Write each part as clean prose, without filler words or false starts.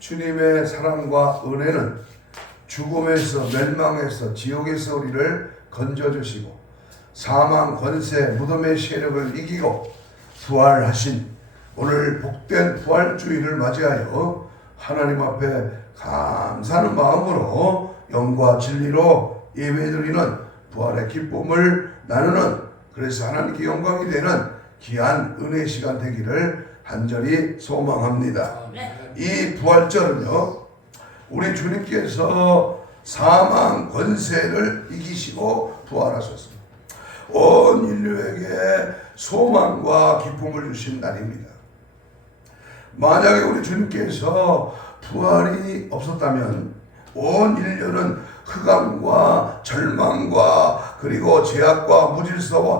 주님의 사랑과 은혜는 죽음에서 멸망에서 지옥에서 우리를 건져주시고 사망 권세 무덤의 세력을 이기고 부활하신 오늘 복된 부활주의를 맞이하여 하나님 앞에 감사하는 마음으로 영과 진리로 예배드리는 부활의 기쁨을 나누는, 그래서 하나님께 영광이 되는 귀한 은혜 시간 되기를 간절히 소망합니다. 이 부활절은요, 우리 주님께서 사망 권세를 이기시고 부활하셨습니다. 온 인류에게 소망과 기쁨을 주신 날입니다. 만약에 우리 주님께서 부활이 없었다면 온 인류는 흑암과 절망과 그리고 죄악과 무질서와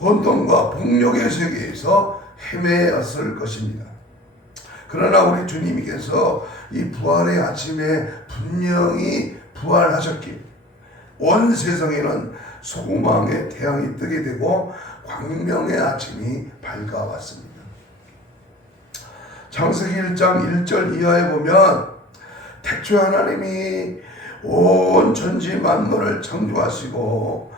혼돈과 폭력의 세계에서 헤매었을 것입니다. 그러나 우리 주님께서 이 부활의 아침에 분명히 부활하셨기에 온 세상에는 소망의 태양이 뜨게 되고 광명의 아침이 밝아왔습니다. 창세기 1장 1절 이하에 보면 태초에 하나님이 온 천지 만물을 창조하시고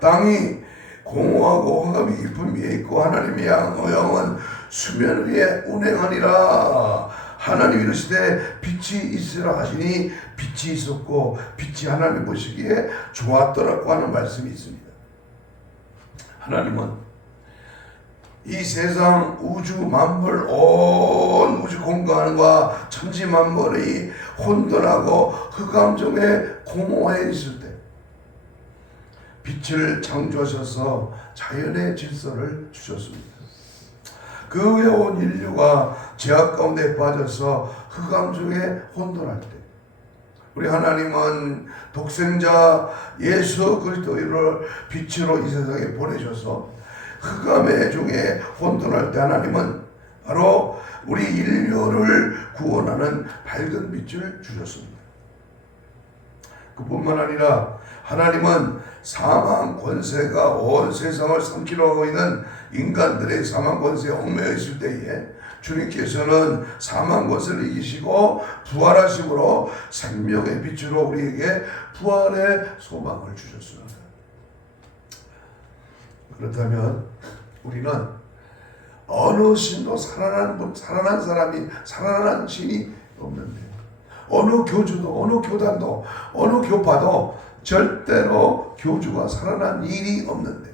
땅이 공허하고 흑암이 깊은 위에 있고 하나님의 영은 수면 위에 운행하니라. 하나님이 이르시되 빛이 있으라 하시니 빛이 있었고 빛이 하나님 보시기에 좋았더라고 하는 말씀이 있습니다. 하나님은 이 세상 우주 만물 온 우주 공간과 천지 만물이 혼돈하고 흑암 중에 공허해 있을 때 빛을 창조하셔서 자연의 질서를 주셨습니다. 그 후에 온 인류가 죄악 가운데 빠져서 흑암 중에 혼돈할 때 우리 하나님은 독생자 예수 그리스도를 빛으로 이 세상에 보내셔서 흑암의 중에 혼돈할 때 하나님은 바로 우리 인류를 구원하는 밝은 빛을 주셨습니다. 그뿐만 아니라 하나님은 사망 권세가 온 세상을 삼키려 하고 있는 인간들의 사망 권세에 얽매여 있을 때에 주님께서는 사망 권세를 이기시고 부활하심으로 생명의 빛으로 우리에게 부활의 소망을 주셨습니다. 그렇다면 우리는 어느 신도 살아난 사람이 살아난 신이 없는데, 어느 교주도 어느 교단도 어느 교파도 절대로 교주가 살아난 일이 없는데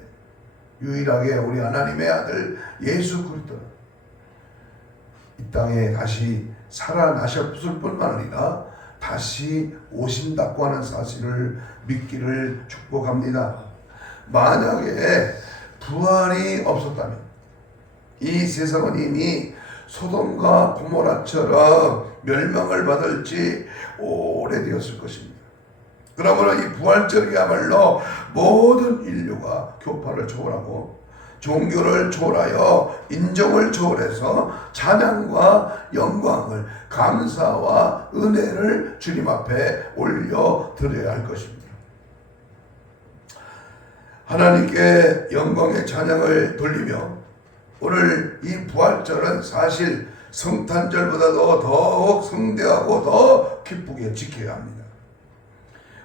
유일하게 우리 하나님의 아들 예수 그리스도는 이 땅에 다시 살아나셨을 뿐만 아니라 다시 오신다고 하는 사실을 믿기를 축복합니다. 만약에 부활이 없었다면 이 세상은 이미 소돔과 고모라처럼 멸망을 받을 지 오래되었을 것입니다. 그러므로 이 부활절이야말로 모든 인류가 교파를 초월하고 종교를 초월하여 인종을 초월해서 찬양과 영광을, 감사와 은혜를 주님 앞에 올려드려야 할 것입니다. 하나님께 영광의 찬양을 돌리며 오늘 이 부활절은 사실 성탄절보다도 더욱 성대하고 더 기쁘게 지켜야 합니다.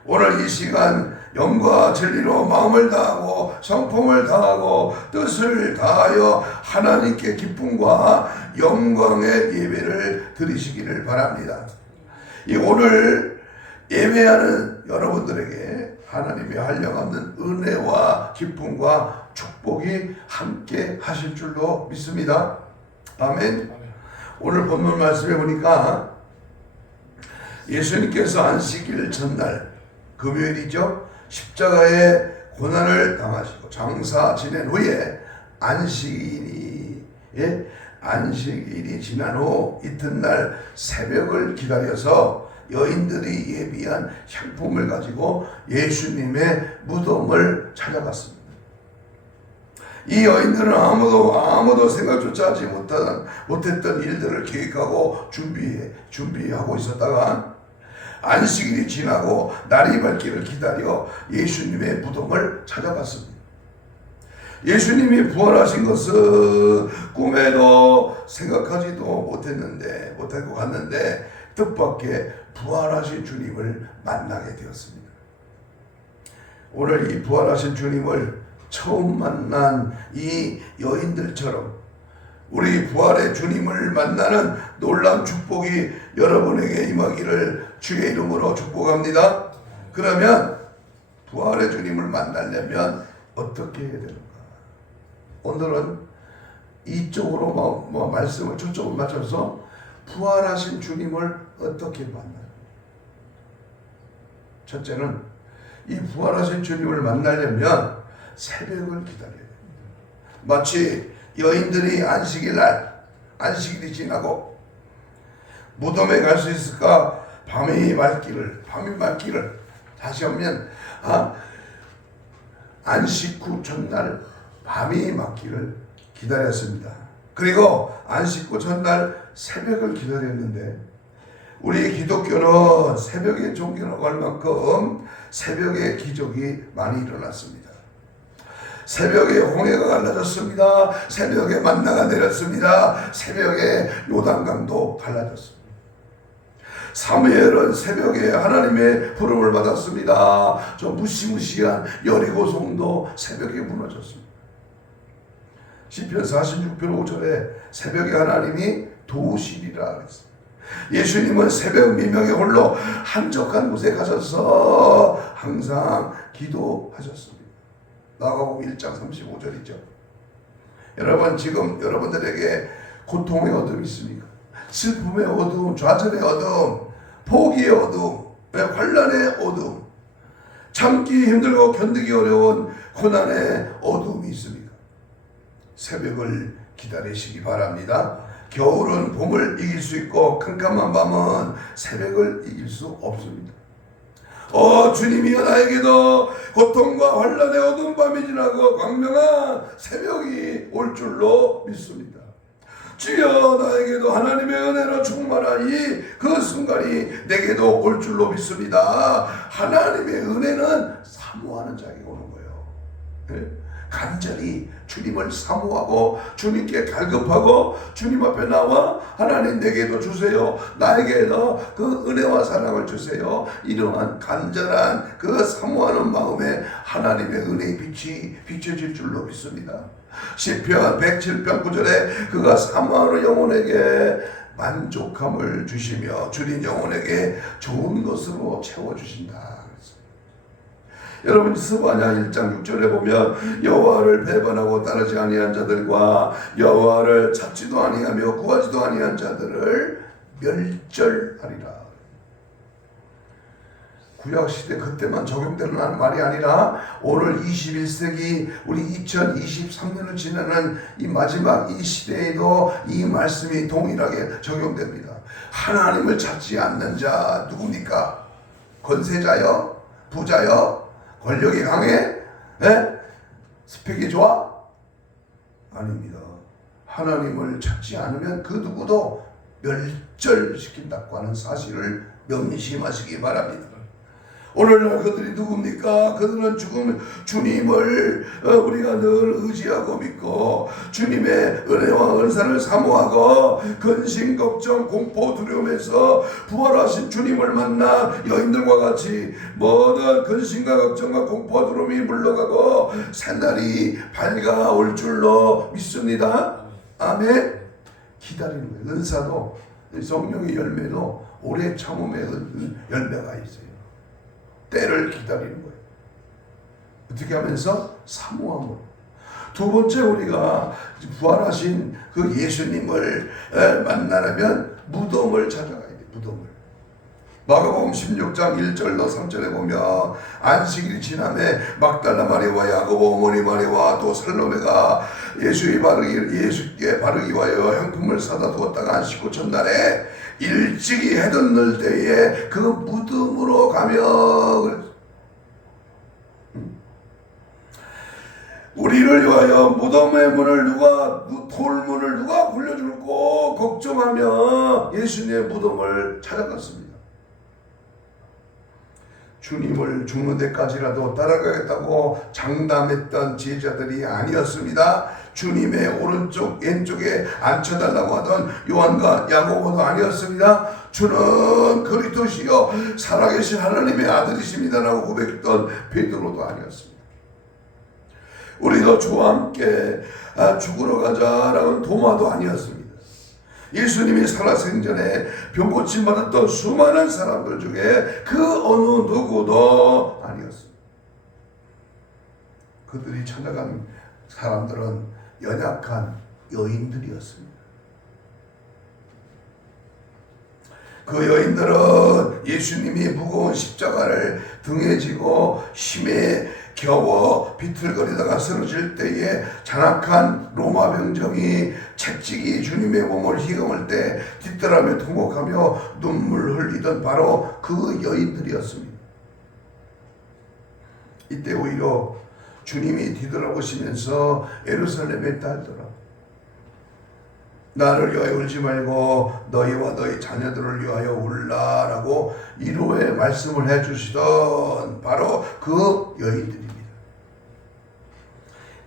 오늘 이 시간 영과 진리로 마음을 다하고 성품을 다하고 뜻을 다하여 하나님께 기쁨과 영광의 예배를 드리시기를 바랍니다. 이 오늘 예배하는 여러분들에게 하나님의 한량없는 은혜와 기쁨과 축복이 함께 하실 줄로 믿습니다. 아멘. 오늘 본문 말씀에 보니까 예수님께서 안식일 전날 금요일이죠. 십자가의 고난을 당하시고 장사 지낸 후에 안식일이 지난 후 이튿날 새벽을 기다려서 여인들이 예비한 향품을 가지고 예수님의 무덤을 찾아갔습니다. 이 여인들은 아무도 생각조차 하지 못했던 일들을 계획하고 준비하고 있었다가 안식일이 지나고 날이 밝기를 기다려 예수님의 무덤을 찾아갔습니다. 예수님이 부활하신 것은 꿈에도 생각하지도 못하고 갔는데 뜻밖의 부활하신 주님을 만나게 되었습니다. 오늘 이 부활하신 주님을 처음 만난 이 여인들처럼 우리 부활의 주님을 만나는 놀라운 축복이 여러분에게 임하기를 주의 이름으로 축복합니다. 그러면 부활의 주님을 만나려면 어떻게 해야 되는가? 오늘은 이쪽으로 말씀을 초점을 맞춰서 부활하신 주님을 어떻게 만나요? 첫째는 이 부활하신 주님을 만나려면 새벽을 기다려야 됩니다. 마치 여인들이 안식일이 지나고 무덤에 갈 수 있을까? 밤이 맑기를 다시 하면 안식 후 첫날 밤이 맞기를 기다렸습니다. 그리고 안식 후 첫날 새벽을 기다렸는데 우리 기독교는 새벽의 종교라고 할 만큼 새벽의 기적이 많이 일어났습니다. 새벽에 홍해가 갈라졌습니다. 새벽에 만나가 내렸습니다. 새벽에 요단강도 갈라졌습니다. 사무엘은 새벽에 하나님의 부름을 받았습니다. 저 무시무시한 여리고성도 새벽에 무너졌습니다. 시편 46편 5절에 새벽에 하나님이 도우시리라 그랬습니다. 예수님은 새벽 미명에 홀로 한적한 곳에 가셔서 항상 기도하셨습니다. 마가복음 1장 35절이죠. 여러분, 지금 여러분들에게 고통의 어둠이 있습니까? 슬픔의 어둠, 좌절의 어둠, 포기의 어둠, 환난의 어둠, 참기 힘들고 견디기 어려운 고난의 어둠이 있습니까? 새벽을 기다리시기 바랍니다. 겨울은 봄을 이길 수 있고 캄캄한 밤은 새벽을 이길 수 없습니다. 주님이여 나에게도 고통과 환난의 어두운 밤이 지나고 광명한 새벽이 올 줄로 믿습니다. 주여 나에게도 하나님의 은혜로 충만하니 그 순간이 내게도 올 줄로 믿습니다. 하나님의 은혜는 사모하는 자에게 오는 거예요. 네? 간절히 주님을 사모하고 주님께 갈급하고 주님 앞에 나와 하나님 내게도 주세요. 나에게도 그 은혜와 사랑을 주세요. 이러한 간절한 그 사모하는 마음에 하나님의 은혜의 빛이 비춰질 줄로 믿습니다. 시편 107편 9절에 그가 사모하는 영혼에게 만족함을 주시며 주린 영혼에게 좋은 것으로 채워주신다. 여러분 스바냐 1장 6절에 보면 여호와를 배반하고 따르지 아니한 자들과 여호와를 찾지도 아니하며 구하지도 아니한 자들을 멸절하리라. 구약시대 그때만 적용되는 말이 아니라 오늘 21세기 우리 2023년을 지나는 이 마지막 이 시대에도 이 말씀이 동일하게 적용됩니다. 하나님을 찾지 않는 자 누굽니까? 권세자요? 부자요? 권력이 강해? 스펙이 좋아? 아닙니다. 하나님을 찾지 않으면 그 누구도 멸절시킨다고 하는 사실을 명심하시기 바랍니다. 오늘날 그들이 누굽니까? 그들은 주님을 우리가 늘 의지하고 믿고 주님의 은혜와 은사를 사모하고 근심, 걱정, 공포, 두려움에서 부활하신 주님을 만나 여인들과 같이 모든 근심과 걱정과 공포와 두려움이 물러가고 새날이 밝아올 줄로 믿습니다. 아멘. 기다리는 거예요. 은사도 성령의 열매도 오래 참음의 열매가 있어요. 때를 기다리는 거예요. 어떻게 하면서? 사모함으로. 두 번째 우리가 부활하신 그 예수님을 만나려면 무덤을 찾아가야 돼요. 무덤을. 마가복음 16장 1절로 3절에 보면 안식일이 지남에 막달라 마리아와 야고보 어머니 마리아와 또 살로메가 예수께 바르기 위하여 향품을 사다 두었다가 안식 후 첫날에 일찍이 해돋 늘 때에 그 무덤으로 가며 우리를 위하여 무덤의 문을 돌문을 누가 굴려줄고 걱정하며 예수님의 무덤을 찾아갔습니다. 주님을 죽는 데까지라도 따라가겠다고 장담했던 제자들이 아니었습니다. 주님의 오른쪽 왼쪽에 앉혀달라고 하던 요한과 야고보도 아니었습니다. 주는 그리스도시요 살아계신 하나님의 아들이십니다라고 고백했던 베드로도 아니었습니다. 우리도 주와 함께 죽으러 가자라는 도마도 아니었습니다. 예수님이 살아생전에 병고침 받았던 수많은 사람들 중에 그 어느 누구도 아니었습니다. 그들이 찾아간 사람들은 연약한 여인들이었습니다. 그 여인들은 예수님이 무거운 십자가를 등에 지고 힘에 겨워 비틀거리다가 쓰러질 때에 잔악한 로마 병정이 채찍이 주님의 몸을 휘감을 때 뒤따라며 통곡하며 눈물 흘리던 바로 그 여인들이었습니다. 이때 오히려 주님이 뒤돌아보시면서 예루살렘의 딸들아, 나를 위하여 울지 말고 너희와 너희 자녀들을 위하여 울라라고 위로의 말씀을 해주시던 바로 그 여인들입니다.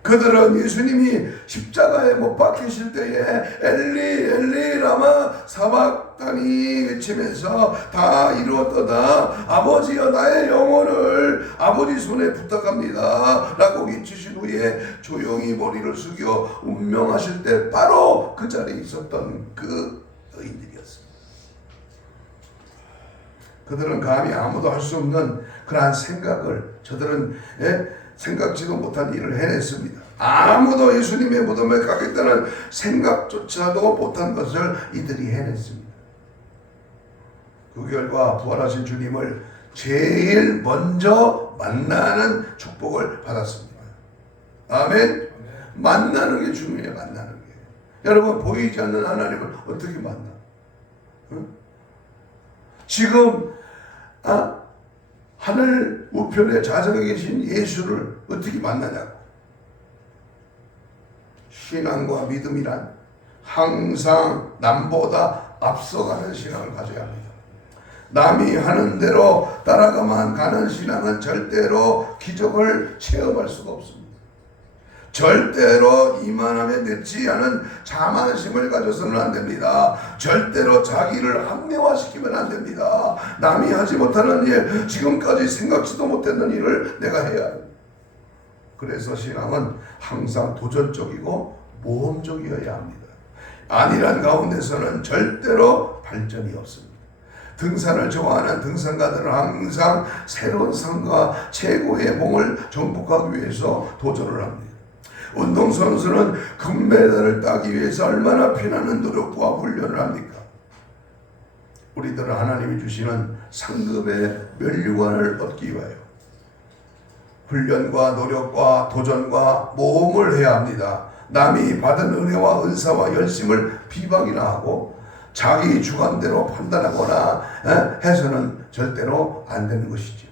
그들은 예수님이 십자가에 못 박히실 때에 엘리 엘리 라마 사박다니 외치면서 다 이루었도다 아버지여 나의 영혼을 아버지 손에 부탁합니다 라고 외치신 후에 조용히 머리를 숙여 운명하실 때 바로 그 자리에 있었던 그 여인들이었습니다. 그들은 감히 아무도 할 수 없는 그러한 생각을 저들은 생각지도 못한 일을 해냈습니다. 아무도 예수님의 무덤에 가겠다는 생각조차도 못한 것을 이들이 해냈습니다. 그 결과 부활하신 주님을 제일 먼저 만나는 축복을 받았습니다. 아멘. 만나는 게 중요해요. 만나는 게. 여러분 보이지 않는 하나님을 어떻게 만나? 응? 지금 하늘 우편에 좌석에 계신 예수를 어떻게 만나냐고. 신앙과 믿음이란 항상 남보다 앞서가는 신앙을 가져야 합니다. 남이 하는 대로 따라가만 가는 신앙은 절대로 기적을 체험할 수가 없습니다. 절대로 이만함에 늦지 않은 자만심을 가져서는 안 됩니다. 절대로 자기를 합리화시키면 안 됩니다. 남이 하지 못하는 일, 지금까지 생각지도 못했는 일을 내가 해야 합니다. 그래서 신앙은 항상 도전적이고 모험적이어야 합니다. 안일한 가운데서는 절대로 발전이 없습니다. 등산을 좋아하는 등산가들은 항상 새로운 산과 최고의 봉을 정복하기 위해서 도전을 합니다. 운동선수는 금메달을 따기 위해서 얼마나 피나는 노력과 훈련을 합니까? 우리들은 하나님이 주시는 상급의 면류관을 얻기 위하여 훈련과 노력과 도전과 모험을 해야 합니다. 남이 받은 은혜와 은사와 열심을 비방이나 하고 자기 주관대로 판단하거나 해서는 절대로 안 되는 것이죠.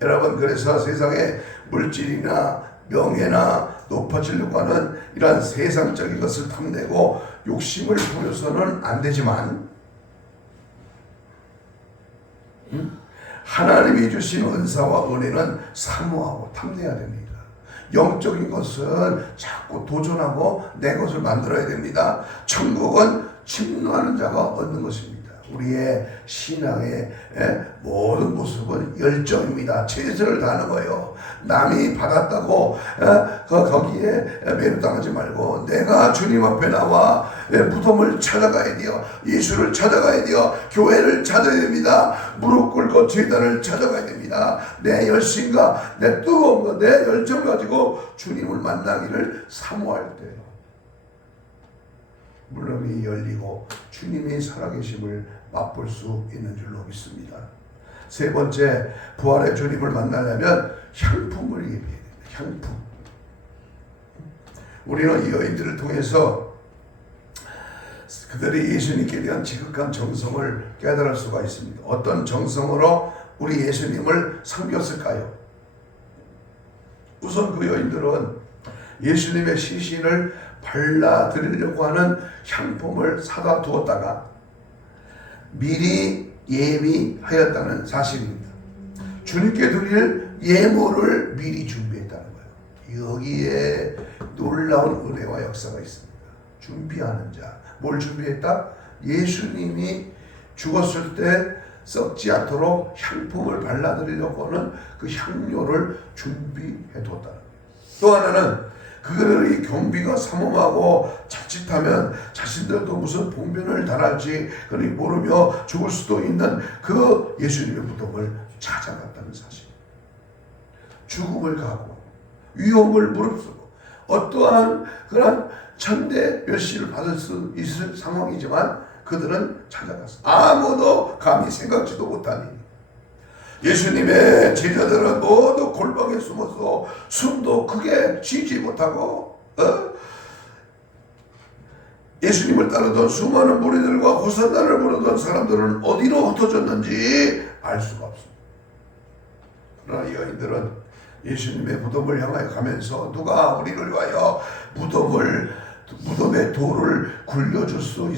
여러분, 그래서 세상에 물질이나 명예나 높아지려고 하는 이러한 세상적인 것을 탐내고 욕심을 부려서는 안 되지만 하나님이 주신 은사와 은혜는 사모하고 탐내야 됩니다. 영적인 것은 자꾸 도전하고 내 것을 만들어야 됩니다. 천국은 침노하는 자가 얻는 것입니다. 우리의 신앙의 모든 모습은 열정입니다. 최선을 다하는 거예요. 남이 받았다고 거기에 매료당하지 말고 내가 주님 앞에 나와 무덤을 찾아가야 돼요. 예수를 찾아가야 돼요. 교회를 찾아야 됩니다. 무릎 꿇고 제단을 찾아가야 됩니다. 내 열심과 내 뜨거움과 내 열정 가지고 주님을 만나기를 사모할 때요. 물론이 열리고 주님이 살아계심을 맛볼 수 있는 줄로 믿습니다. 세 번째, 부활의 주님을 만나려면 향품을 예비해야 됩니다. 향품. 우리는 이 여인들을 통해서 그들이 예수님께 대한 지극한 정성을 깨달을 수가 있습니다. 어떤 정성으로 우리 예수님을 섬겼을까요? 우선 그 여인들은 예수님의 시신을 발라드리려고 하는 향품을 사다 두었다가 미리 예비하였다는 사실입니다. 주님께 드릴 예물을 미리 준비했다는 거예요. 여기에 놀라운 은혜와 역사가 있습니다. 준비하는 자. 뭘 준비했다? 예수님이 죽었을 때 썩지 않도록 향품을 발라드리려고 하는 그 향료를 준비해뒀다는 거예요. 또 하나는 그들의 경비가 삼엄하고 자칫하면 자신들도 무슨 봉변을 당할지 그리 모르며 죽을 수도 있는 그 예수님의 무덤을 찾아갔다는 사실. 죽음을 가고 위험을 무릅쓰고 어떠한 그런 천대 멸시를 받을 수 있을 상황이지만 그들은 찾아갔어. 아무도 감히 생각지도 못한 일. 예수님의 제자들은 모두 골방에 숨어서 숨도 크게 쉬지 못하고 예수님을 따르던 수많은 무리들과 호산나를 부르던 사람들은 어디로 흩어졌는지 알 수가 없습니다. 그러나 여인들은 예수님의 무덤을 향하여 가면서 누가 우리를 위하여 무덤의 돌을 굴려줄 수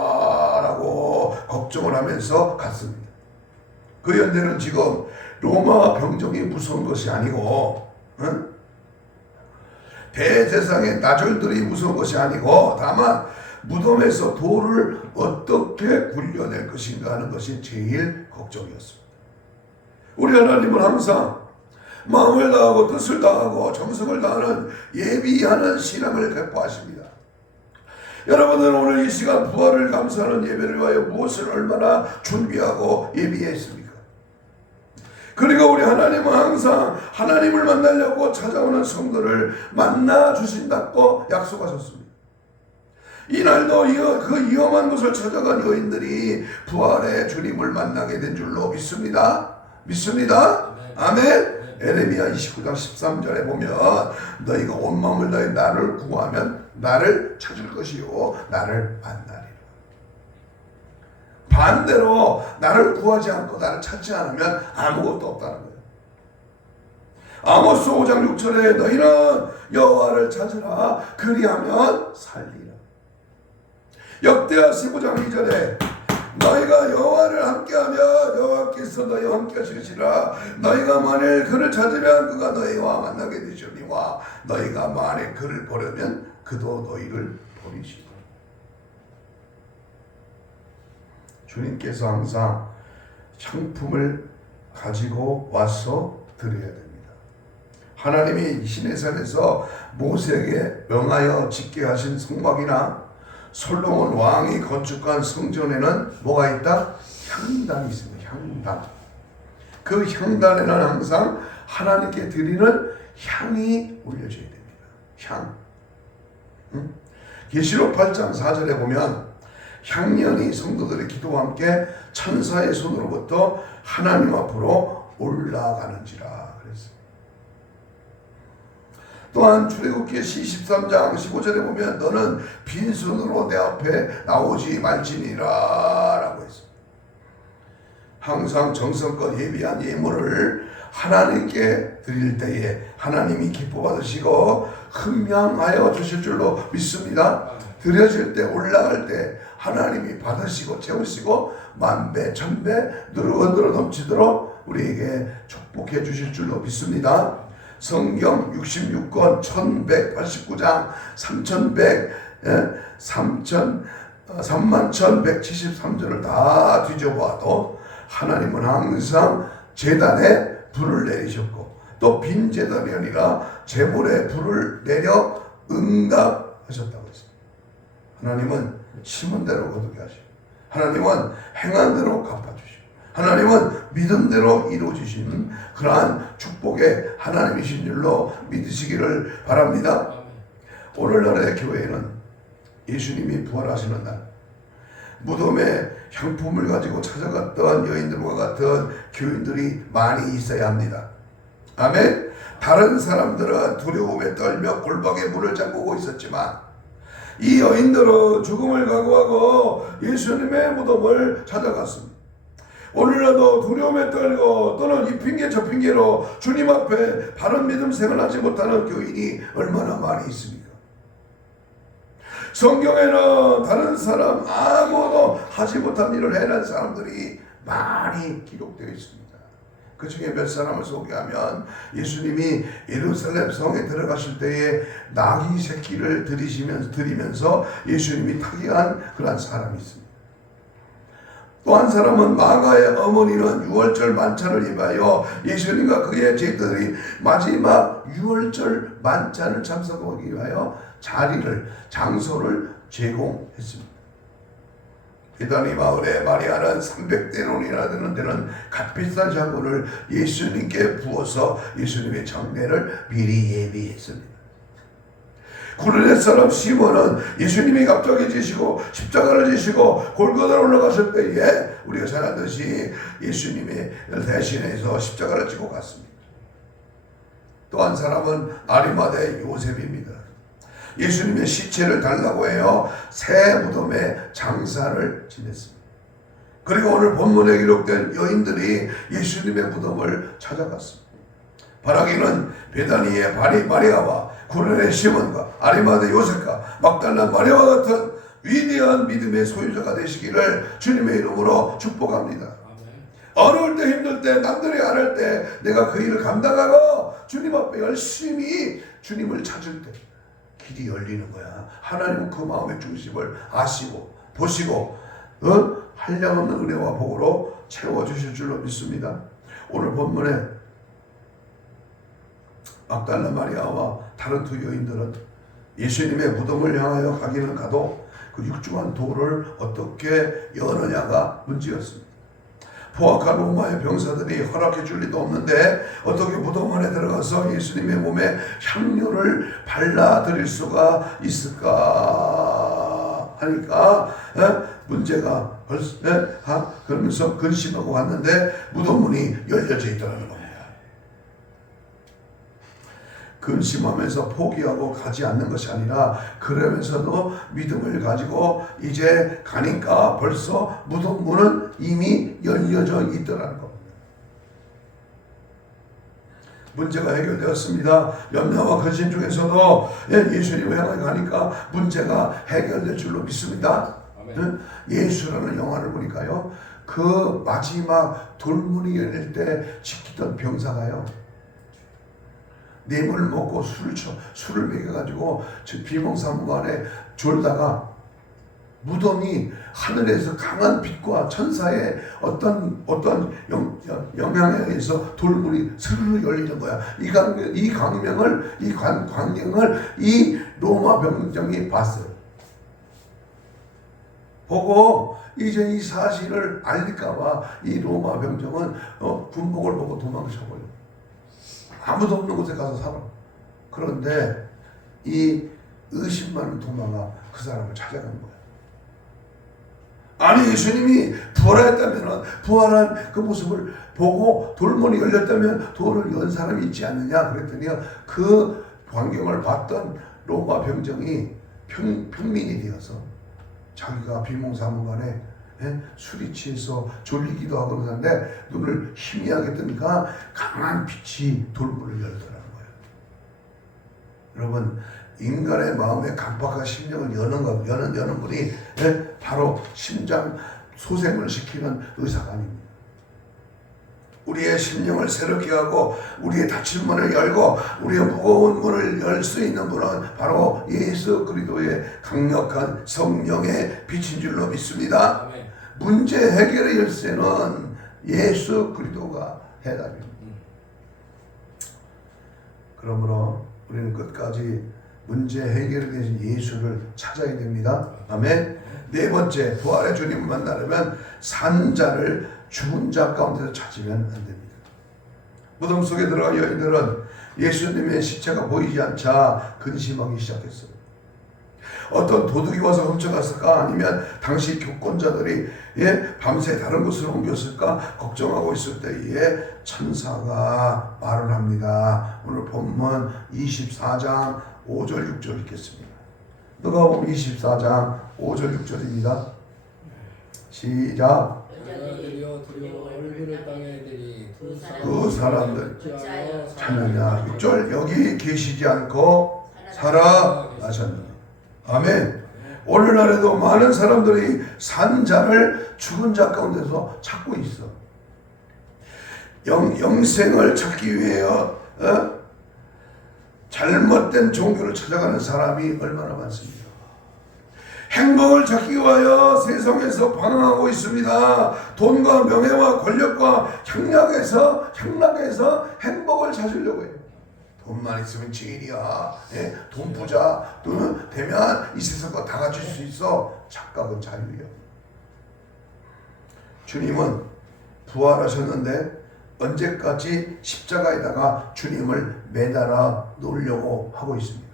있을까라고 걱정을 하면서 갔습니다. 그 연대는 지금 로마 병정이 무서운 것이 아니고 대제사장의 나절들이 무서운 것이 아니고 다만 무덤에서 돌을 어떻게 굴려낼 것인가 하는 것이 제일 걱정이었습니다. 우리 하나님은 항상 마음을 다하고 뜻을 다하고 정성을 다하는 예비하는 신앙을 배포하십니다. 여러분은 오늘 이 시간 부활을 감사하는 예배를 위하여 무엇을 얼마나 준비하고 예비했습니까? 그리고 우리 하나님은 항상 하나님을 만나려고 찾아오는 성도를 만나 주신다고 약속하셨습니다. 이날도 그 위험한 곳을 찾아간 여인들이 부활의 주님을 만나게 된 줄로 믿습니다. 믿습니다. 아멘. 에레미야 29장 13절에 보면 너희가 온 마음을 다해 나를 구하면 나를 찾을 것이요 나를 만나리라. 반대로 나를 구하지 않고 나를 찾지 않으면 아무것도 없다는 거예요. 아모스 5장 6절에 너희는 여호와를 찾으라 그리하면 살리라. 역대하 15장 2절에 너희가 여호와를 함께하며 여호와께서 너희와 함께 하시리라. 너희가 만일 그를 찾으면 그가 너희와 만나게 되시리와 너희가 만일 그를 버리면 그도 너희를 버리시리라. 주님께서 항상 향품을 가지고 와서 드려야 됩니다. 하나님이 시내산에서 모세에게 명하여 짓게 하신 성막이나 솔로몬 왕이 건축한 성전에는 뭐가 있다? 향단이 있습니다. 향단. 그 향단에는 항상 하나님께 드리는 향이 올려져야 됩니다. 향. 계시록 8장 4절에 보면 향년이 성도들의 기도와 함께 천사의 손으로부터 하나님 앞으로 올라가는지라 그랬습니다. 또한 출애굽기 13장 15절에 보면 너는 빈손으로 내 앞에 나오지 말지니라 라고 했습니다. 항상 정성껏 예비한 예물을 하나님께 드릴 때에 하나님이 기뻐 받으시고 흠양하여 주실 줄로 믿습니다. 드려질 때 올라갈 때 하나님이 받으시고 채우시고 만배 천배 누르건누르 넘치도록 우리에게 축복해 주실 줄로 믿습니다. 성경 66권 1189장 3173절을 다 뒤져봐도 하나님은 항상 제단에 불을 내리셨고 또 빈 제단이 아니라 제물에 불을 내려 응답하셨다고 했습니다. 하나님은 심은 대로 거두게 하시고 하나님은 행한 대로 갚아주시고 하나님은 믿은 대로 이루어지시는 그러한 축복의 하나님이신 줄로 믿으시기를 바랍니다. 오늘날의 교회는 예수님이 부활하시는 날 무덤에 향품을 가지고 찾아갔던 여인들과 같은 교인들이 많이 있어야 합니다. 아멘. 다른 사람들은 두려움에 떨며 골방에 문을 잠그고 있었지만 이 여인들은 죽음을 각오하고 예수님의 무덤을 찾아갔습니다. 오늘날도 두려움에 떨고 또는 이 핑계 저 핑계로 주님 앞에 바른 믿음 생활하지 못하는 교인이 얼마나 많이 있습니까? 성경에는 다른 사람 아무도 하지 못한 일을 해낸 사람들이 많이 기록되어 있습니다. 그 중에 몇 사람을 소개하면 예수님이 예루살렘 성에 들어가실 때에 나귀 새끼를 드리면서 예수님이 타기한 그런 사람이 있습니다. 또 한 사람은 마가의 어머니는 유월절 만찬을 입하여 예수님과 그의 제자들이 마지막 유월절 만찬을 참석하기 위하여 장소를 제공했습니다. 베다니 마을에 마리아는 300데나리온이나 되는 데는 값비싼 잔고를 예수님께 부어서 예수님의 장례를 미리 예비했습니다. 구르네 사람 시몬은 예수님이 갑자기 지시고 십자가를 지시고 골고다로 올라갔을 때에 우리가 잘 알듯이 예수님의 대신해서 십자가를 지고 갔습니다. 또 한 사람은 아리마대 요셉입니다. 예수님의 시체를 달라고 해요 새 무덤에 장사를 지냈습니다. 그리고 오늘 본문에 기록된 여인들이 예수님의 무덤을 찾아갔습니다. 바라기는 베다니의 마리아와 구레네 시몬과 아리마대 요셉과 막달라 마리아와 같은 위대한 믿음의 소유자가 되시기를 주님의 이름으로 축복합니다. 어려울 때 힘들 때 남들이 안 할 때 내가 그 일을 감당하고 주님 앞에 열심히 주님을 찾을 때 길이 열리는 거야. 하나님은 그 마음의 중심을 아시고 보시고 한량없는 은혜와 복으로 채워주실 줄로 믿습니다. 오늘 본문에 막달라 마리아와 다른 두 여인들은 예수님의 무덤을 향하여 가기는 가도 그 육중한 돌을 어떻게 여느냐가 문제였습니다. 포악한 로마의 병사들이 허락해 줄 리도 없는데 어떻게 무덤 안에 들어가서 예수님의 몸에 향료를 발라드릴 수가 있을까 하니까 문제가 그러면서 근심하고 갔는데 무덤 문이 열려져 있더라는 겁니다. 근심하면서 포기하고 가지 않는 것이 아니라 그러면서도 믿음을 가지고 이제 가니까 벌써 무덤 문은 이미 열려져 있더라는 겁니다. 문제가 해결되었습니다. 염려와 근심 중에서도 예수님을 향해 가니까 문제가 해결될 줄로 믿습니다. 예수라는 영화를 보니까요 그 마지막 돌문이 열릴 때 지키던 병사가요 뇌물을 먹고 술을 먹여가지고 비몽사무간에 졸다가 무덤이 하늘에서 강한 빛과 천사의 어떤 영향에 의해서 돌문이 스르르 열리는 거야. 이 광경을 이 로마 병정이 봤어요. 보고 이제 이 사실을 알릴까봐 이 로마 병정은 군복을 보고 도망쳐버려. 아무도 없는 곳에 가서 살아. 그런데 이 의심 많은 도마가 그 사람을 찾아간 거야. 아니 예수님이 부활했다면 부활한 그 모습을 보고 돌문이 열렸다면 돌을 연 사람이 있지 않느냐 그랬더니 그 광경을 봤던 로마 병정이 평민이 되어서 자기가 비몽사무간에 술이 취해서 졸리기도 하고 그러는데 눈을 희미하게 뜨니까 강한 빛이 돌문을 열더라는 거예요. 여러분 인간의 마음의 강박한 심령을 여는 분이 바로 심장 소생을 시키는 의사가 아닙니다. 우리의 심령을 새롭게 하고 우리의 닫힌 문을 열고 우리의 무거운 문을 열 수 있는 분은 바로 예수 그리스도의 강력한 성령의 빛인 줄로 믿습니다. 아멘. 문제 해결의 열쇠는 예수 그리스도가 해답입니다. 그러므로 우리는 끝까지 문제 해결에 대해서 예수를 찾아야 됩니다. 아멘. 네 번째, 부활의 주님을 만나려면 산자를 죽은 자 가운데서 찾으면 안 됩니다. 무덤 속에 들어간 여인들은 예수님의 시체가 보이지 않자 근심하기 시작했어요. 어떤 도둑이 와서 훔쳐갔을까 아니면 당시 교권자들이 밤새 다른 곳으로 옮겼을까 걱정하고 있을 때에 천사가 말을 합니다. 오늘 본문 24장 5절 6절 읽겠습니다. 누가복음 24장 5절 6절입니다. 시작. 그 사람들 찾느냐 6절 여기 계시지 않고 살아나셨느냐. 아멘. 오늘날에도 많은 사람들이 산자를 죽은 자 가운데서 찾고 있어. 영생을 찾기 위하여 잘못된 종교를 찾아가는 사람이 얼마나 많습니까? 행복을 찾기 위하여 세상에서 방황하고 있습니다. 돈과 명예와 권력과 향락에서 행복을 찾으려고 해요. 돈만 있으면 제일이야. 돈 부자 되면 이 세상 거 다 가질 수 있어. 착각은 자유예요. 주님은 부활하셨는데 언제까지 십자가에다가 주님을 매달아 놓으려고 하고 있습니다.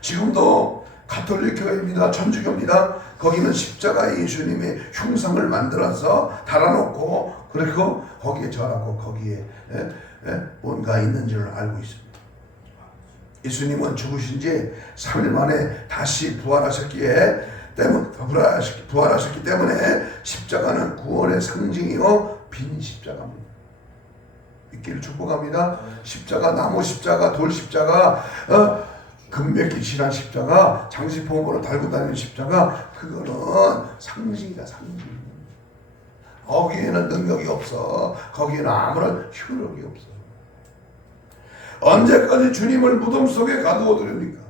지금도 가톨릭 교회입니다. 천주교입니다. 거기는 십자가에 예수님의 흉상을 만들어서 달아놓고 그리고 거기에 절하고 거기에 뭔가 있는 줄 알고 있습니다. 예수님은 죽으신 지 3일 만에 다시 부활하셨기 때문에 십자가는 구원의 상징이요 빈 십자가입니다. 믿기를 축복합니다. 십자가, 나무 십자가, 돌 십자가, 금메기 칠한 십자가, 장시폼으로 달고 다니는 십자가, 그거는 상징이다, 상징. 거기에는 능력이 없어. 거기에는 아무런 효력이 없어. 언제까지 주님을 무덤 속에 가두어 두렵니까?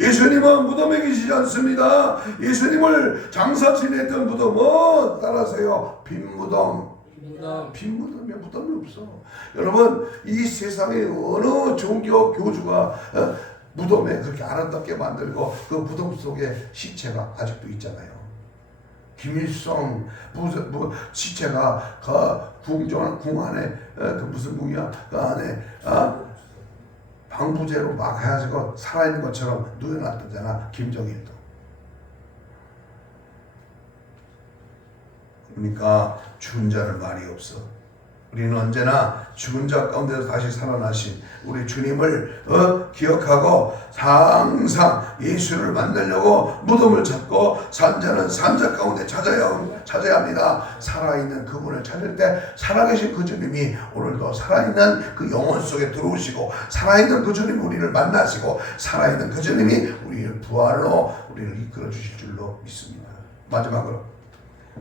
예수님은 무덤에 계시지 않습니다. 예수님을 장사 지냈던 무덤은 따라하세요. 빈 무덤. 빈 무덤이야. 무덤이 없어. 여러분, 이 세상에 어느 종교 교주가 무덤에 그렇게 아름답게 만들고 그 무덤 속에 시체가 아직도 있잖아요. 김일성 시체가 궁 안에 그 무슨 궁이야? 그 안에 방부제로 막 해가지고 살아있는 것처럼 누워놨다잖아. 김정일도. 그러니까 죽은 자를 말이 없어. 우리는 언제나 죽은 자 가운데서 다시 살아나신 우리 주님을 기억하고 항상 예수를 만나려고 무덤을 찾고 산자는 산자 가운데 찾아야 합니다. 살아있는 그분을 찾을 때 살아계신 그 주님이 오늘도 살아있는 그 영혼 속에 들어오시고 살아있는 그 주님이 우리를 만나시고 살아있는 그 주님이 우리를 부활로 우리를 이끌어 주실 줄로 믿습니다. 마지막으로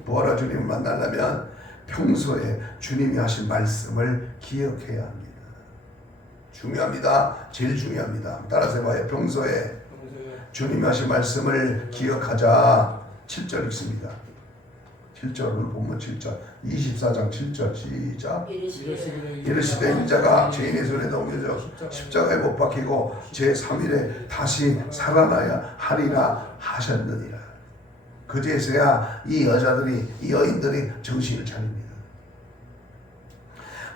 부활한 주님을 만나려면 평소에 주님이 하신 말씀을 기억해야 합니다. 중요합니다. 제일 중요합니다. 따라서 해봐요. 평소에 주님이 하신 말씀을 기억하자. 7절 읽습니다. 7절을 보면 7절 24장 7절 시작. 이르시되 인자가 죄인의 손에 넘겨져 십자가에 못 박히고 제3일에 다시 살아나야 하리라 하셨느니라. 그제서야 이 여인들이 정신을 차립니다.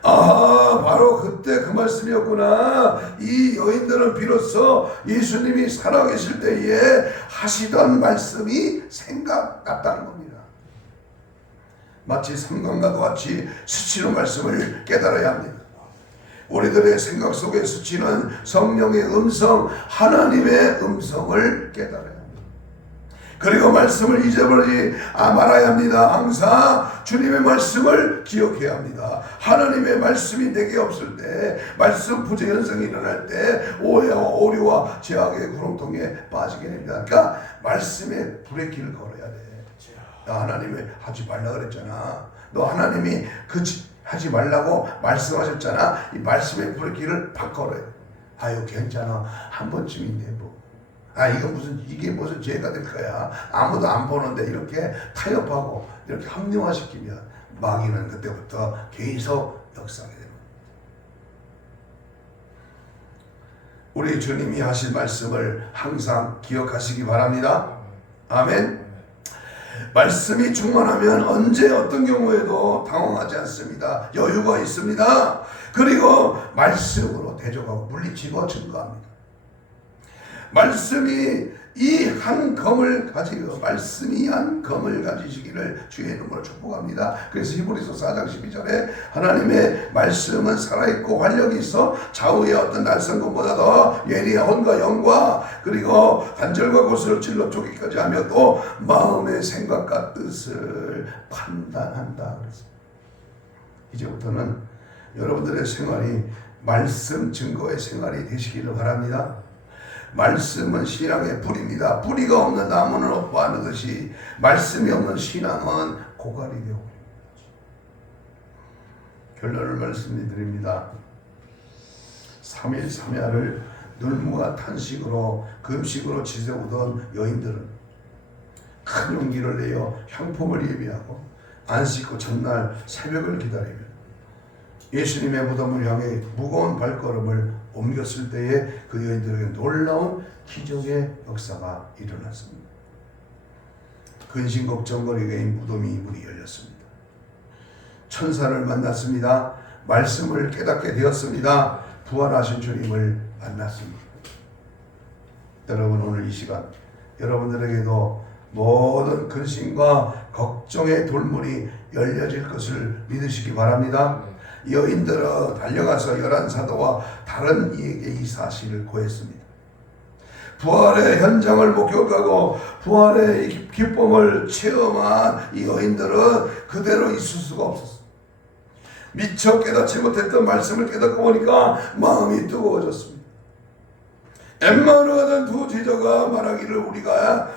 바로 그때 그 말씀이었구나. 이 여인들은 비로소 예수님이 살아계실 때에 하시던 말씀이 생각났다는 겁니다. 마치 삼강과도 같이 스치는 말씀을 깨달아야 합니다. 우리들의 생각 속에 스치는 성령의 음성, 하나님의 음성을 깨달아야 합니다. 그리고 말씀을 잊어버리지 말아야 합니다. 항상 주님의 말씀을 기억해야 합니다. 하나님의 말씀이 내게 없을 때, 말씀 부재 현상이 일어날 때 오해와 오류와 죄악의 구렁텅이에 빠지게 됩니다. 그러니까 말씀에 브레이크를 걸어야 돼. 야, 하나님이 하지 말라 그랬잖아. 너 하나님이 하지 말라고 말씀하셨잖아. 이 말씀의 브레이크를 바꿔라. 아유 괜찮아. 한 번쯤인데 뭐. 이게 무슨 죄가 될 거야. 아무도 안 보는데 이렇게 타협하고 이렇게 합리화시키면 마귀는 그때부터 계속 역사하게 됩니다. 우리 주님이 하신 말씀을 항상 기억하시기 바랍니다. 아멘. 말씀이 충만하면 언제 어떤 경우에도 당황하지 않습니다. 여유가 있습니다. 그리고 말씀으로 대적하고 물리치고 증거합니다. 말씀이 이 한 검을 가지시기를 주의 이름으로 축복합니다. 그래서 히브리서 4장 12절에 하나님의 말씀은 살아있고 활력이 있어 좌우의 어떤 날성검보다 더 예리한 혼과 영과 그리고 간절과 고슬을 찔러 쪼기까지 하며 또 마음의 생각과 뜻을 판단한다. 이제부터는 여러분들의 생활이 말씀 증거의 생활이 되시기를 바랍니다. 말씀은 신앙의 뿌리입니다. 뿌리가 없는 나무는 없어하듯이 말씀이 없는 신앙은 고갈이 되고 결론을 말씀드립니다. 3일 3야를 눈물과 탄식으로 금식으로 지새우던 여인들은 큰 용기를 내어 향품을 예비하고 안 씻고 전날 새벽을 기다리며 예수님의 무덤을 향해 무거운 발걸음을 옮겼을 때에 그 여인들에게 놀라운 기적의 역사가 일어났습니다. 근심 걱정거리게 무덤이 문이 열렸습니다. 천사를 만났습니다. 말씀을 깨닫게 되었습니다. 부활하신 주님을 만났습니다. 여러분, 오늘 이 시간 여러분들에게도 모든 근심과 걱정의 돌문이 열려질 것을 믿으시기 바랍니다. 여인들은 달려가서 11사도와 다른 이에게 이 사실을 고했습니다. 부활의 현장을 목격하고 부활의 기쁨을 체험한 이 여인들은 그대로 있을 수가 없었습니다. 미처 깨닫지 못했던 말씀을 깨닫고 보니까 마음이 뜨거워졌습니다. 엠마오로 가던 두 제자가 말하기를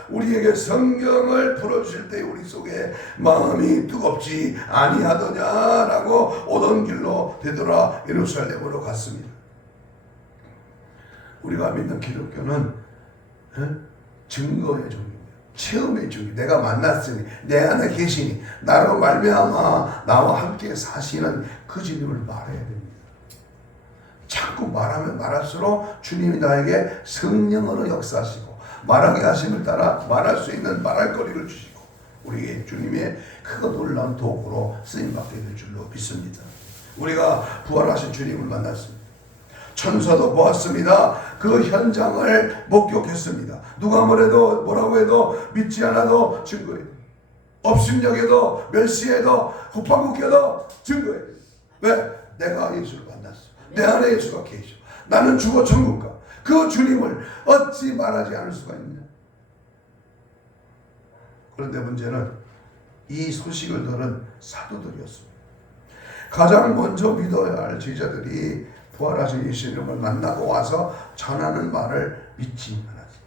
우리에게 성경을 풀어주실 때 우리 속에 마음이 뜨겁지 아니하더냐라고 오던 길로 되돌아 예루살렘으로 갔습니다. 우리가 믿는 기독교는 증거의 종교입니다. 체험의 종교. 내가 만났으니 내 안에 계시니 나로 말미암아 나와 함께 사시는 그 주님을 말해야 됩니다. 자꾸 말하면 말할수록 주님이 나에게 성령으로 역사하시고 말하게 하심을 따라 말할 수 있는 말할거리를 주시고 우리에게 주님의 크고 놀라운 도구로 쓰임받게 될 줄로 믿습니다. 우리가 부활하신 주님을 만났습니다. 천사도 보았습니다. 그 현장을 목격했습니다. 누가 뭐라고 해도 믿지 않아도 증거해요. 업심여겨도 멸시해도 헛방귀겨도 증거해요. 왜? 내가 예수를 만났어. 내 안에 예수가 계셔. 나는 죽어 천국 가. 그 주님을 어찌 말하지 않을 수가 있느냐. 그런데 문제는 이 소식을 들은 사도들이었습니다. 가장 먼저 믿어야 할 제자들이 부활하신 예수님을 만나고 와서 전하는 말을 믿지 않았습니다.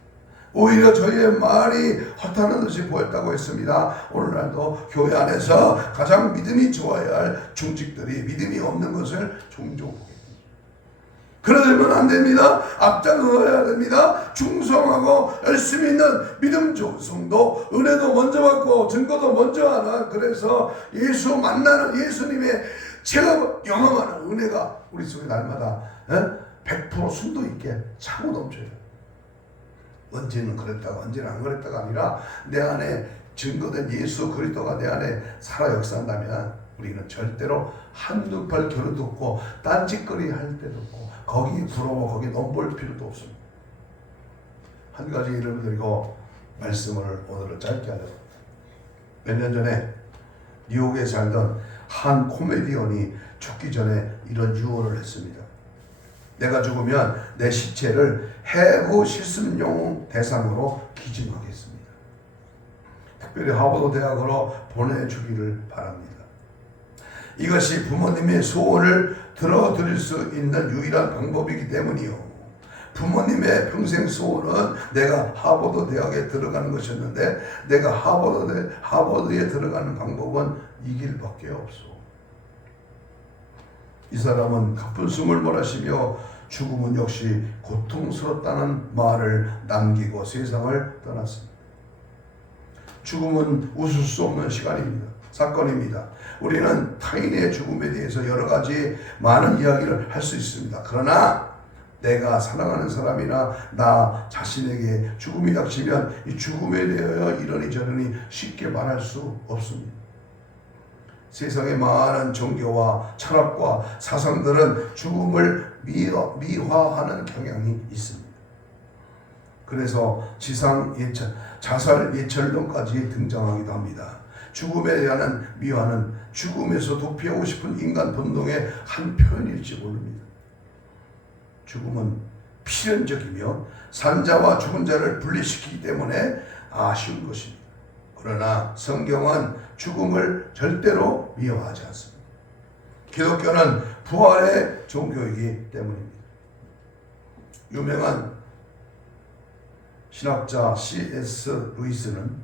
오히려 저희의 말이 허탄한 듯이 보였다고 했습니다. 오늘날도 교회 안에서 가장 믿음이 좋아야 할 중직들이 믿음이 없는 것을 종종 보게 됩니다. 그러면 안 됩니다. 앞장서야 됩니다. 충성하고 열심히 있는 믿음 좋은 성도, 은혜도 먼저 받고 증거도 먼저 하나. 그래서 예수 만나는 예수님의 제가 경험하는 은혜가 우리 속에 날마다 100% 순도 있게 차고 넘쳐요. 언제는 그랬다가 언제는 안 그랬다가 아니라 내 안에 증거된 예수 그리스도가 내 안에 살아 역사한다면 우리는 절대로 한두 팔 겨루도 없고 딴짓거리 할 때도 없고 거기 부러워 거기 넘볼 필요도 없습니다. 한 가지 예를 드리고 말씀을 오늘은 짧게 하려고. 몇 년 전에 뉴욕에 살던 한 코미디언이 죽기 전에 이런 유언을 했습니다. 내가 죽으면 내 시체를 해고 실습용 대상으로 기증하겠습니다. 특별히 하버드 대학으로 보내주기를 바랍니다. 이것이 부모님의 소원을 들어드릴 수 있는 유일한 방법이기 때문이요. 부모님의 평생 소원은 내가 하버드 대학에 들어가는 것이었는데 내가 하버드에 들어가는 방법은 이 길밖에 없어. 이 사람은 가쁜 숨을 몰아쉬며 죽음은 역시 고통스럽다는 말을 남기고 세상을 떠났습니다. 죽음은 웃을 수 없는 시간입니다. 사건입니다. 우리는 타인의 죽음에 대해서 여러 가지 많은 이야기를 할 수 있습니다. 그러나 내가 사랑하는 사람이나 나 자신에게 죽음이 닥치면 이 죽음에 대하여 이러니 저러니 쉽게 말할 수 없습니다. 세상의 많은 종교와 철학과 사상들은 죽음을 미화하는 경향이 있습니다. 그래서 자살 예찰론까지 등장하기도 합니다. 죽음에 대한 미화는 죽음에서 도피하고 싶은 인간 본능의 한 표현일지 모릅니다. 죽음은 필연적이며 산자와 죽은 자를 분리시키기 때문에 아쉬운 것입니다. 그러나 성경은 죽음을 절대로 미워하지 않습니다. 기독교는 부활의 종교이기 때문입니다. 유명한 신학자 C.S. 루이스는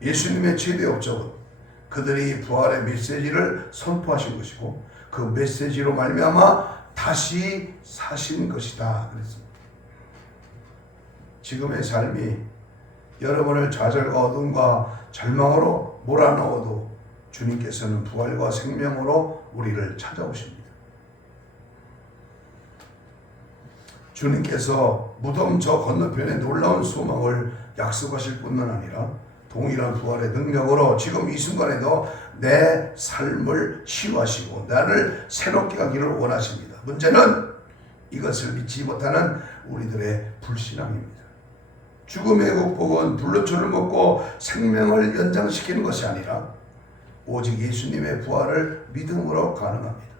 예수님의 최대 업적은 그들이 부활의 메시지를 선포하신 것이고 그 메시지로 말미암아 다시 사신 것이다 그랬습니다. 지금의 삶이 여러분을 좌절과 어둠과 절망으로 몰아넣어도 주님께서는 부활과 생명으로 우리를 찾아오십니다. 주님께서 무덤 저 건너편에 놀라운 소망을 약속하실 뿐만 아니라 동일한 부활의 능력으로 지금 이 순간에도 내 삶을 치유하시고 나를 새롭게 하기를 원하십니다. 문제는 이것을 믿지 못하는 우리들의 불신앙입니다. 죽음의 극복은 불로초를 먹고 생명을 연장시키는 것이 아니라 오직 예수님의 부활을 믿음으로 가능합니다.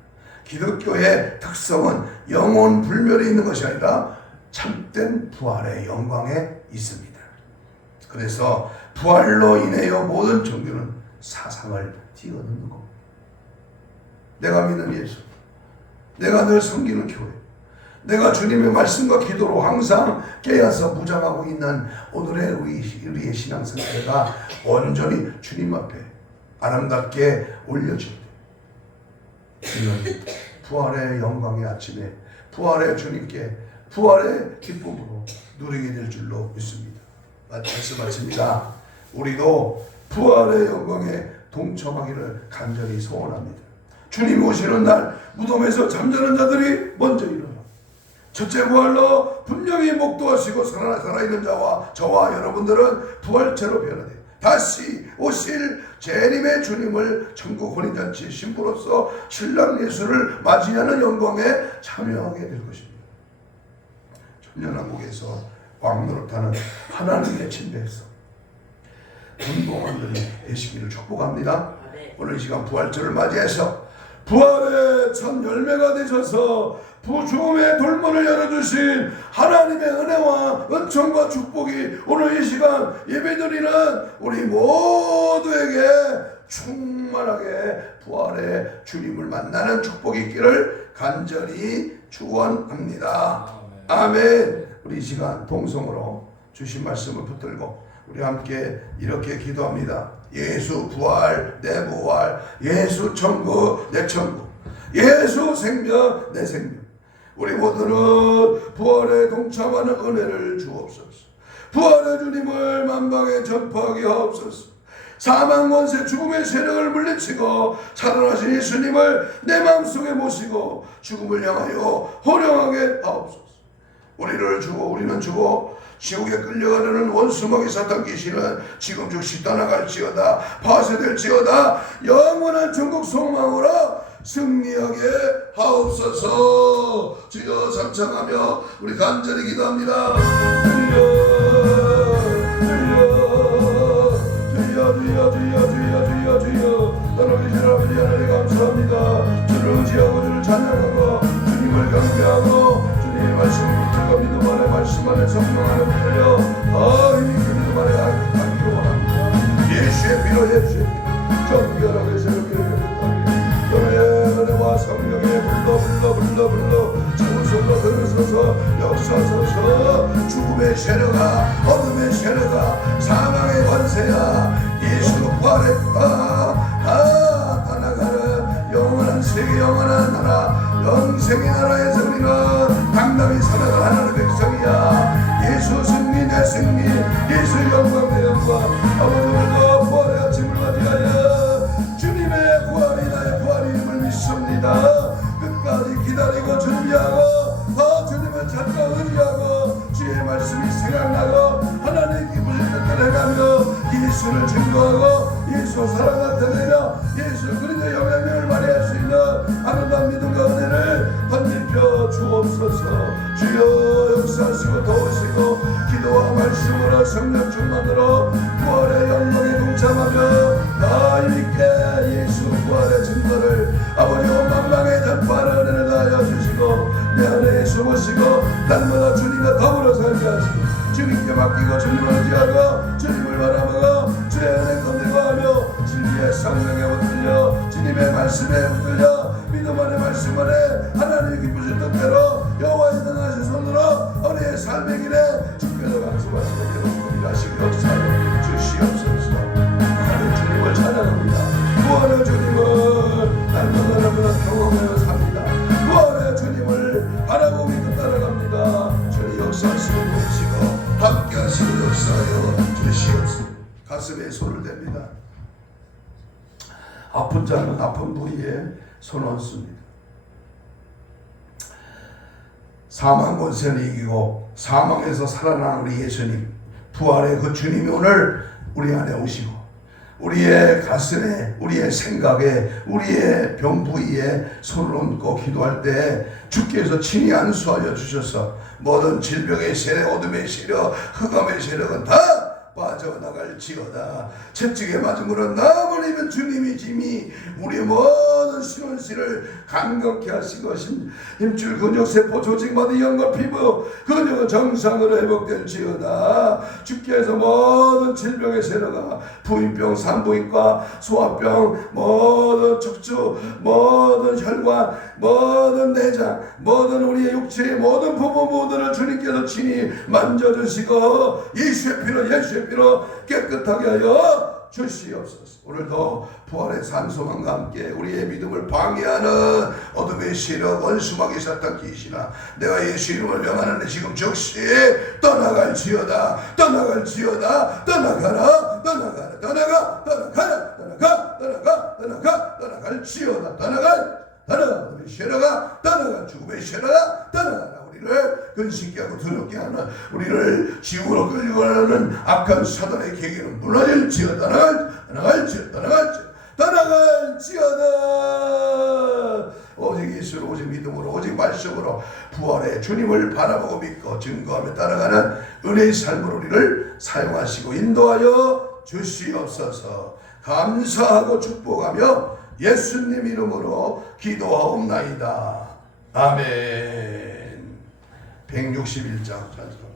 기독교의 특성은 영혼 불멸이 있는 것이 아니라 참된 부활의 영광에 있습니다. 그래서 부활로 인하여 모든 종교는 사상을 뛰어넘는 겁니다. 내가 믿는 예수, 내가 늘 섬기는 교회, 내가 주님의 말씀과 기도로 항상 깨어서 무장하고 있는 오늘의 우리의 신앙 상태가 온전히 주님 앞에 아름답게 올려질 때 우리는 부활의 영광의 아침에 부활의 주님께 부활의 기쁨으로 누리게 될 줄로 믿습니다. 말씀 마칩니다. 우리도 부활의 영광에 동참하기를 간절히 소원합니다. 주님 오시는 날 무덤에서 잠자는 자들이 먼저 일어나 첫째 부활로 분명히 목도하시고 살아있는 자와 저와 여러분들은 부활체로 변화돼 다시 오실 재림의 주님을 천국 혼인잔치 신부로서 신랑 예수를 맞이하는 영광에 참여하게 될 것입니다. 천년왕국에서 왕노릇하는 하나님의 침대에서 분봉한 분이 되시기를 축복합니다. 오늘 이 시간 부활절을 맞이해서 부활의 첫 열매가 되셔서 죽음의 돌문을 열어주신 하나님의 은혜와 은총과 축복이 오늘 이 시간 예배드리는 우리 모두에게 충만하게 부활의 주님을 만나는 축복이 있기를 간절히 축원합니다. 아멘. 우리 이 시간 동성으로 주신 말씀을 붙들고 우리 함께 이렇게 기도합니다. 예수 부활 내 부활, 예수 천국 내 천국, 예수 생명 내 생명. 우리 모두는 부활에 동참하는 은혜를 주옵소서. 부활의 주님을 만방에 전파하게 하옵소서. 사망 권세 죽음의 세력을 물리치고 살아나신 예수님을 내 마음속에 모시고 죽음을 향하여 호령하게 하옵소서. 우리를 주고 우리는 주고 지옥에 끌려가려는 원수마귀 사탄 귀신은 지금 즉시 떠나갈지어다 파쇄될지어다 영원한 천국 소망으로 승리하게 하옵소서. 주여 삼창하며 우리 간절히 기도합니다. 주여 떠나계신 아버지 하나님 감사합니다. 주를 의지하고 주를 찬양하고 주님을 경배하고 주님의 말씀을 붙들고 믿음 안에 말씀 안에 성령 안에 붙들려 힘이 그 믿음 안에 가기로 원합니다. 예수의 피로 예수의 피로 정결하게 새롭게 되겠다. 너의 은혜와 성령의 불러 참으소서 들으소서 역사소서. 죽음의 세력아 어둠의 세력아 사망의 권세야 예수 부활했다. 떠나가는 영원한 세계 영원한 나라 영생의 나라에서 우리는 당당히 살아갈 하나님의 백성이야. 예수 승리 내 승리 예수 영광 내 영광. 아버지 오늘도 부활의 아침을 맞이하여 주님의 부활이 나의 부활임을 믿습니다. 끝까지 기다리고 준비하고 주님을 찾고 의지하고 주의 말씀이 생각나고 하나님 기쁘신 뜻을 해가며 예수를 증거하고 예수 사랑 나타내며 예수 그리스도의 영향력을 발휘할 수 있는 아름다운 믿음과 은혜를 건립혀 주옵소서. 주여 역사하시고 도우시고 기도와 말씀으로 성령 충만으로 부활의 영광에 동참하며 나 있게 예수 부활의 증거를 아버지 온 만방에 전파하는 은혜를 다하여 주시고 내 안에 숨으시고 날마다 주님과 더불어 살게 하시고 주님께 맡기고 주님을 의지하고 주님을 바라보고 주의 은혜 건네고하며 진리의 성령에 붙들려 주님의 말씀에 붙들려 믿음 안에 말씀 안에 하나님의 기쁘신 뜻대로 여호와의 등하신 손으로 우리의 삶의 길에 주께서 강수하시고 괴롭고 일하시기 역사하여 주시옵소서. 하나님 주님을 찬양합니다. 아픈 자는 아픈 부위에 손 얹습니다. 사망 권세는 이기고 사망에서 살아난 우리 예수님, 부활의 그 주님이 오늘 우리 안에 오시고 우리의 가슴에, 우리의 생각에, 우리의 병 부위에 손을 얹고 기도할 때 주께서 친히 안수하여 주셔서 모든 질병의 세력, 어둠의 세력, 흑암의 세력은 다 빠져나갈지어다. 채찍에 맞은 것은 남을 입은 주님이 짐이 우리 모든 신원씨를 감격케 하시고 힘줄 근육세포 조직마다 연골 피부 근육은 정상으로 회복될지어다. 주께서 모든 질병의 세력아, 부인병, 산부인과, 소화병, 모든 척추, 모든 혈관, 모든 내장, 모든 우리의 육체의 모든 부분들을 주님께서 친히 만져주시고 예수의 피로 깨끗하게 하여 주시옵소서. 오늘도 부활의 산소망과 함께 우리의 믿음을 방해하는 어둠의 세력, 원수마귀 사탄 귀신아, 내가 예수 이름을 명하는데 지금 즉시 떠나갈지어다. 떠나갈지어다. 떠나가라. 떠나가라. 떠나가. 떠나가라. 떠나가. 떠나가. 떠나가. 떠나갈지어다. 떠나갈. 떠나가. 어둠의 세력아 떠나가. 죽음의 세력아 떠나가라. 우리를 근심케 하고 두렵게 하는, 우리를 지옥으로 끌고 가는 악한 사단의 계기는 무너질지어다. 떠나갈지어다. 오직 예수로, 오직 믿음으로, 오직 말씀으로 부활의 주님을 바라보고 믿고 증거하며 따라가는 은혜의 삶으로 우리를 사용하시고 인도하여 주시옵소서. 감사하고 축복하며 예수님 이름으로 기도하옵나이다. 아멘. 161장 찬송.